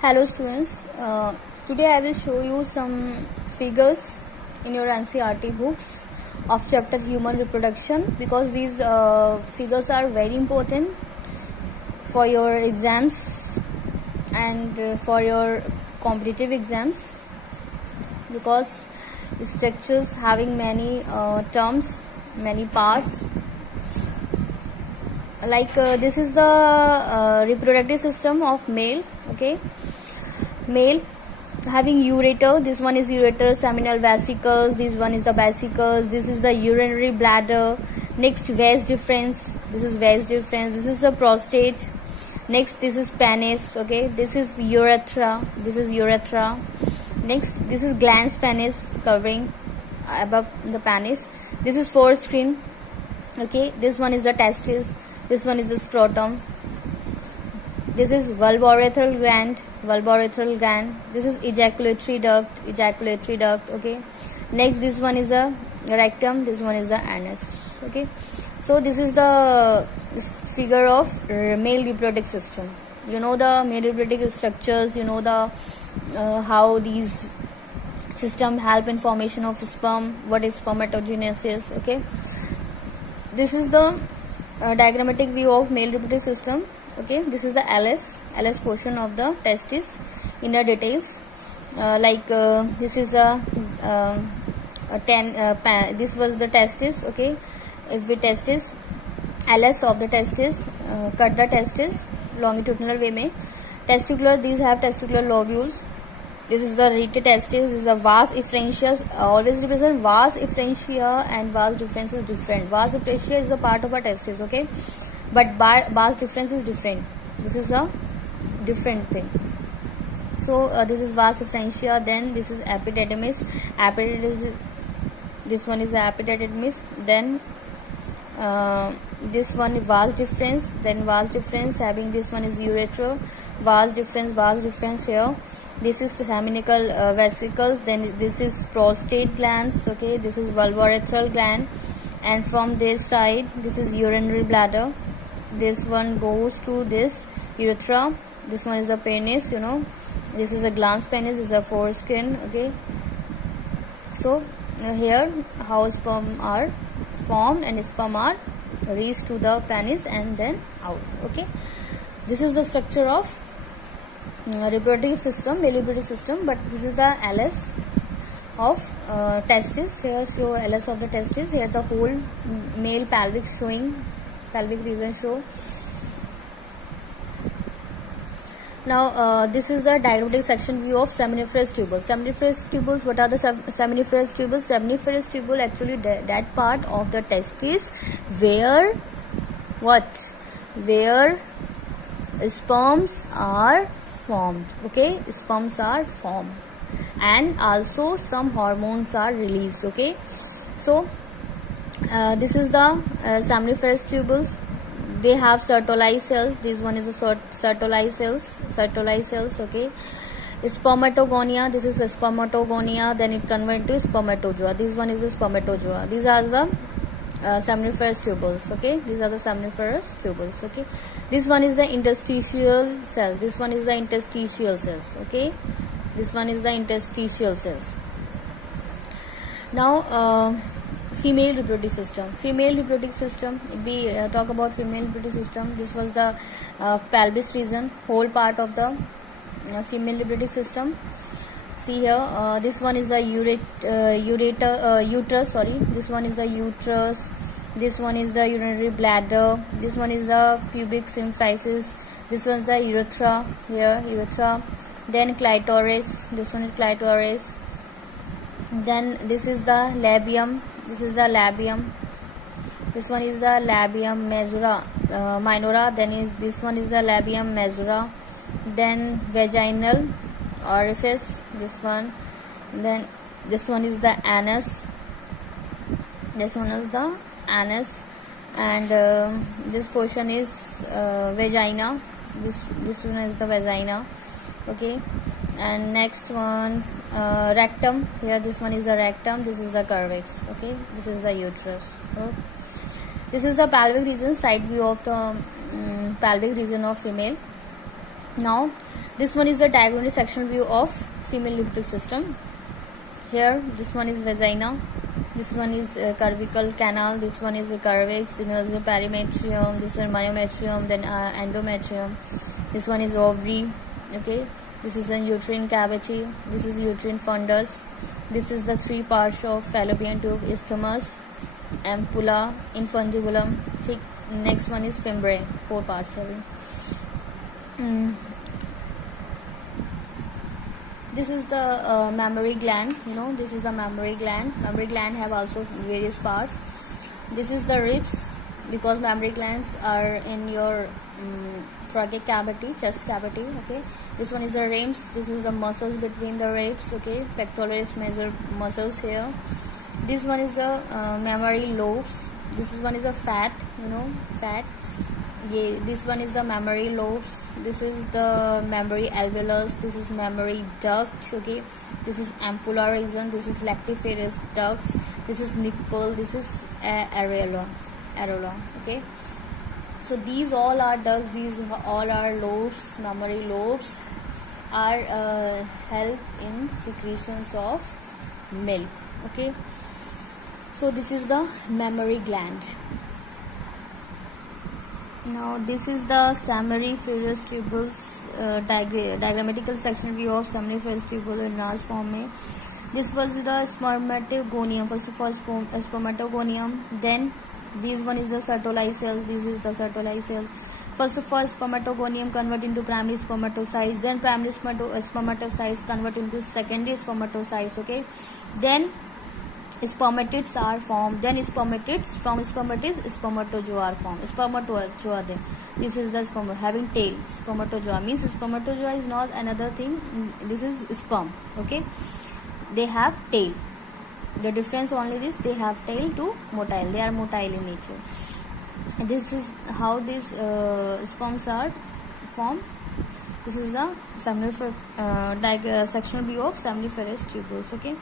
Hello students, today I will show you some figures in your NCERT books of chapter human reproduction, because these figures are very important for your exams and for your competitive exams, because structures having many terms, many parts. Like this is the reproductive system of male. Okay, male having ureter. This one is ureter, seminal vesicles. This one is the vesicles. This is the urinary bladder. Next, vas deferens. This is vas deferens. This is the prostate. Next, this is penis. Okay, this is urethra. This is urethra. Next, this is glans penis covering above the penis. This is foreskin. Okay, this one is the testis. This one is the scrotum. This is vulvourethral gland. Vulvourethral gland. This is ejaculatory duct. Ejaculatory duct. Okay. Next, this one is the rectum. This one is the anus. Okay. So this is the figure of male reproductive system. You know the male reproductive structures. You know the how these system help in formation of sperm. What is spermatogenesis? Okay. This is the diagrammatic view of male reproductive system. Okay, this is the LS portion of the testis. Inner details, this is this was the testis. Okay, if we testis, LS of the testis, cut the testis longitudinal way में. Testicular, these have testicular lobules. This is the rete testis. This is a vas efferentia. Always represent vas efferentia and vas deferens is different. Vas efferentia is a part of a testis. Okay, but vas deferens is different. This is a different thing. So this is vas efferentia. Then this is epididymis. This one is the epididymis. Then this one is vas deferens. Then vas deferens having this one is urethra. Vas deferens here. This is seminical vesicles. Then this is prostate glands. Okay, this is vulvourethral gland, and from this side this is urinary bladder. This one goes to this urethra. This one is the penis. You know, this is a glans penis. This is a foreskin. Okay, so here how sperm are formed, and sperm are reached to the penis and then out. Okay, this is the structure of reproductive system, male reproductive system. But this is the LS of testis. Here show LS of the testis. Here the whole male pelvic showing, pelvic region show. Now this is the diagrammatic section view of seminiferous tubules. Seminiferous tubules, what are the seminiferous tubules? Seminiferous tubule actually that part of the testis where where sperms are formed. Okay, sperms are formed and also some hormones are released. Okay, so this is the seminiferous tubules. They have Sertoli cells. This one is a Sertoli cells. Okay, spermatogonia. This is a spermatogonia. Then it converts to spermatozoa. This one is a spermatozoa. These are the seminiferous tubules. Okay, these are the seminiferous tubules. Okay, this one is the interstitial cells. This one is the interstitial cells. Okay, this one is the interstitial cells. Now female reproductive system. Female reproductive system, if we talk about female reproductive system, this was the pelvis region, whole part of the female reproductive system. See here, this one is the uterus. Sorry, this one is the uterus. This one is the urinary bladder. This one is the pubic symphysis. This one is the urethra. Here, urethra. Then clitoris. This one is clitoris. Then this is the labium. This is the labium. This one is the labium minora. Then this one is the labium majora. Then vaginal orifice. This one. Then this one is the anus. This one is the anus, and this portion is vagina. This one is the vagina. Okay, and next one rectum. Here this one is the rectum. This is the cervix. Okay, this is the uterus. Okay. This is the pelvic region, side view of the pelvic region of female. Now this one is the diagonal sectional view of female reproductive system. Here this one is vagina, this one is cervical canal, this one is the cervix, then is the perimetrium, this is myometrium, then endometrium, this one is ovary, okay, this is a uterine cavity, this is uterine fundus, this is the three parts of fallopian tube, isthmus, ampulla, infundibulum. Next one is fimbriae, four parts having. This is the mammary gland. This is the mammary gland. Mammary gland have also various parts. This is the ribs, because mammary glands are in your thoracic cavity, chest cavity. Okay. This one is the ribs. This is the muscles between the ribs. Okay. Pectoralis major muscles here. This one is the mammary lobes. This is one is a fat. Fat. Yeah, this one is the mammary lobes. This is the mammary alveolus. This is mammary duct. Okay, this is ampulla region. This is lactiferous ducts. This is nipple. This is areola. Okay, so these all are ducts. These all are lobes. Mammary lobes are help in secretions of milk. Okay, so this is the mammary gland. Now this is the seminiferous tubules, diagrammatical sectional view of seminiferous tubule in large form में. This was the spermatogonium. First of all, spermatogonium. Then this one is the Sertoli cells. This is the Sertoli cells. First of all, spermatogonium convert into primary spermatocytes. Then primary spermatocytes convert into secondary spermatocytes. Okay. Then spermatids are formed. Then spermatids, from spermatids spermatozoa are formed. Spermatozoa, then this is the sperm having tail. Spermatozoa means spermatozoa is not another thing. This is sperm. Okay, they have tail. The difference only this, they have tail to motile. They are motile in nature. This is how these sperms are formed. This is the sectional view of seminiferous tubules. Okay.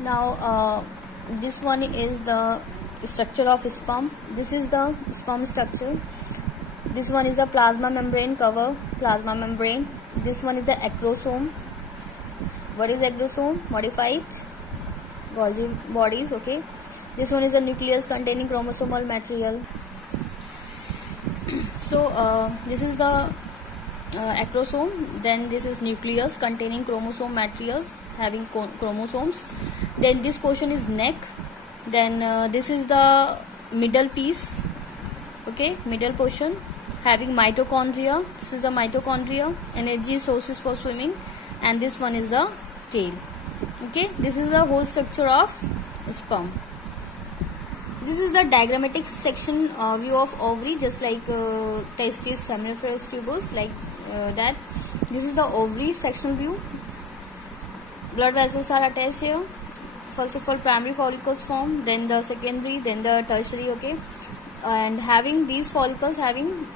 Now this one is the structure of sperm. This is the sperm structure. This one is the plasma membrane cover, plasma membrane. This one is the acrosome. What is acrosome? Modified Golgi bodies. Okay. This one is the nucleus containing chromosomal material. So this is the acrosome. Then this is nucleus containing chromosome materials having chromosomes. Then this portion is neck. Then this is the middle piece. Okay, middle portion having mitochondria. This is the mitochondria, energy sources for swimming, and this one is the tail. Okay, this is the whole structure of sperm. This is the diagrammatic section view of ovary, just like testes, seminiferous tubules, like that. This is the ovary sectional view. Blood vessels are attached here. First of all, primary follicles form, then the secondary, then the tertiary. Okay, and having these follicles having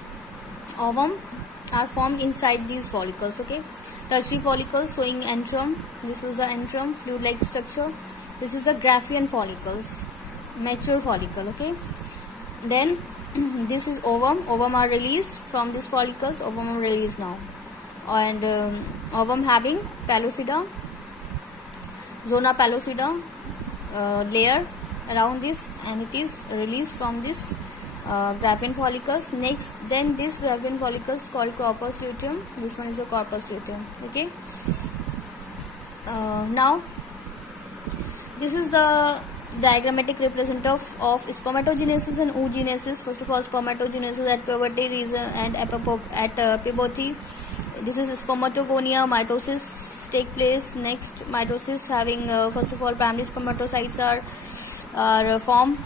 ovum are formed inside these follicles. Okay, tertiary follicles showing antrum. This was the antrum, fluid-like structure. This is the Graafian follicles, mature follicle. Okay, then this is ovum. Ovum are released from these follicles. Ovum are released now, and ovum having pellucida, zona pellucida layer around this, and it is released from this Graafian follicles. Next, then this Graafian follicles called corpus luteum. This one is the corpus luteum. Okay. Now this is the diagrammatic representative of spermatogenesis and oogenesis. First of all, spermatogenesis at puberty region and at puberty. This is spermatogonia, mitosis take place. Next, mitosis having first of all primary spermatocytes are formed.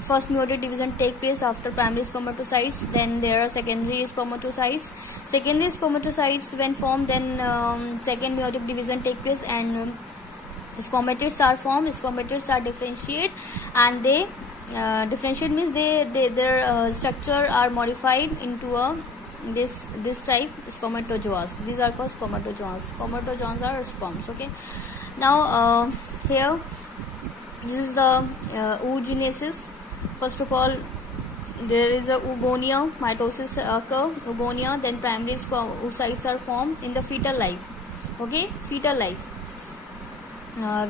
First meiotic division take place after primary spermatocytes. Then there are secondary spermatocytes. Secondary spermatocytes when formed, then second meiotic division take place, and spermatids are formed. Spermatids are differentiate, and they differentiate means their structure are modified into a this type spermatozoas. These are called spermatozoas. Spermatozoans are sperms. Okay. Now here this is the oogenesis. First of all, there is a oogonia, mitosis occur, oogonia, then primary oocytes are formed in the fetal life. Okay, fetal life.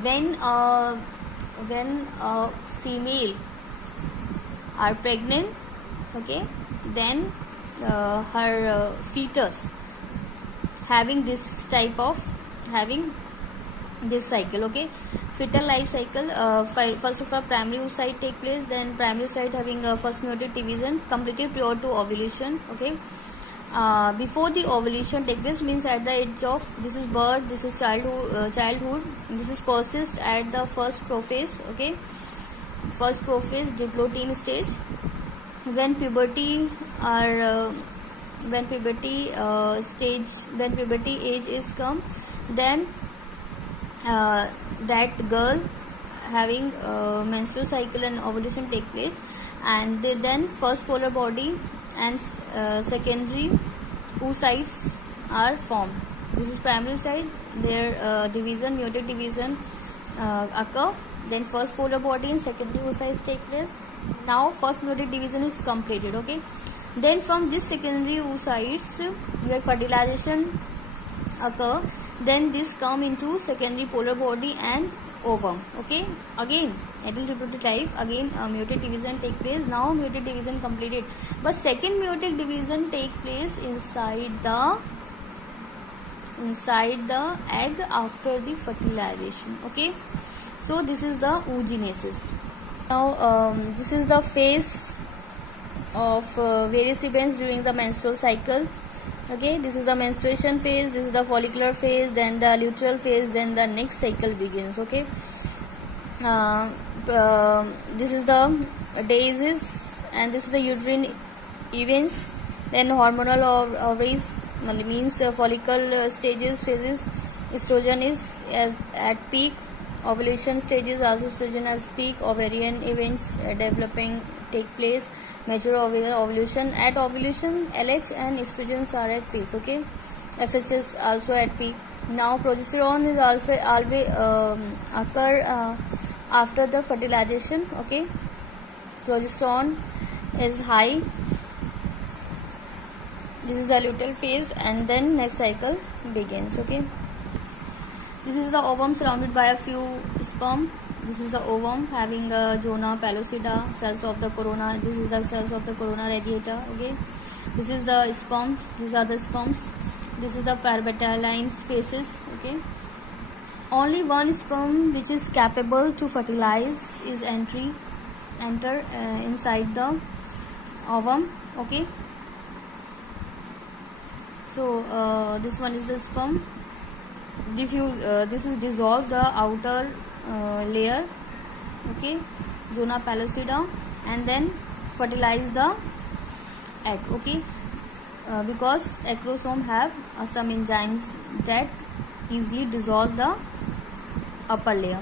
When a female are pregnant, okay, then her fetus having this type of this cycle. Okay, fetal life cycle. First of all, primary oocyte take place, then primary oocyte having first meiotic division completed prior to ovulation. Okay, before the ovulation take place means at the age of, this is birth, this is childhood, this is persist at the first prophase. Okay, first prophase, diplotin stage. When puberty age is come, then that girl having menstrual cycle and ovulation take place, and then first polar body and secondary oocytes are formed. This is primary oocyte, their division, meiotic division occur, then first polar body and secondary oocytes take place. Now first meiotic division is completed. Okay, then from this secondary oocytes where fertilization occur, then this come into secondary polar body and ovum. Okay, again adult reproductive life, again meiotic division take place. Now meiotic division completed, but second meiotic division take place inside the egg after the fertilization. Okay, so this is the oogenesis. Now this is the phase of various events during the menstrual cycle. Okay, this is the menstruation phase, this is the follicular phase, then the luteal phase, then the next cycle begins. Okay, this is the days, and this is the uterine events, then hormonal ovaries, means follicle stages, phases. Estrogen is at peak. Ovulation stages, also estrogen as peak. Ovarian events developing take place. Mature ovulation. At ovulation, LH and estrogens are at peak. Okay, FSH also at peak. Now progesterone is always occur after the fertilization. Okay, progesterone is high. This is the luteal phase, and then next cycle begins. Okay, this is the ovum surrounded by a few sperm. This is the ovum having the zona pellucida, cells of the corona. This is the cells of the corona radiata. Okay, this is the sperm. These are the sperms. This is the parvitelline spaces. Okay, only one sperm which is capable to fertilize is enter inside the ovum. Okay, so this one is the sperm. This is dissolve the outer layer. Okay, zona pellucida, and then fertilize the egg. Okay, because acrosome have some enzymes that easily dissolve the upper layer.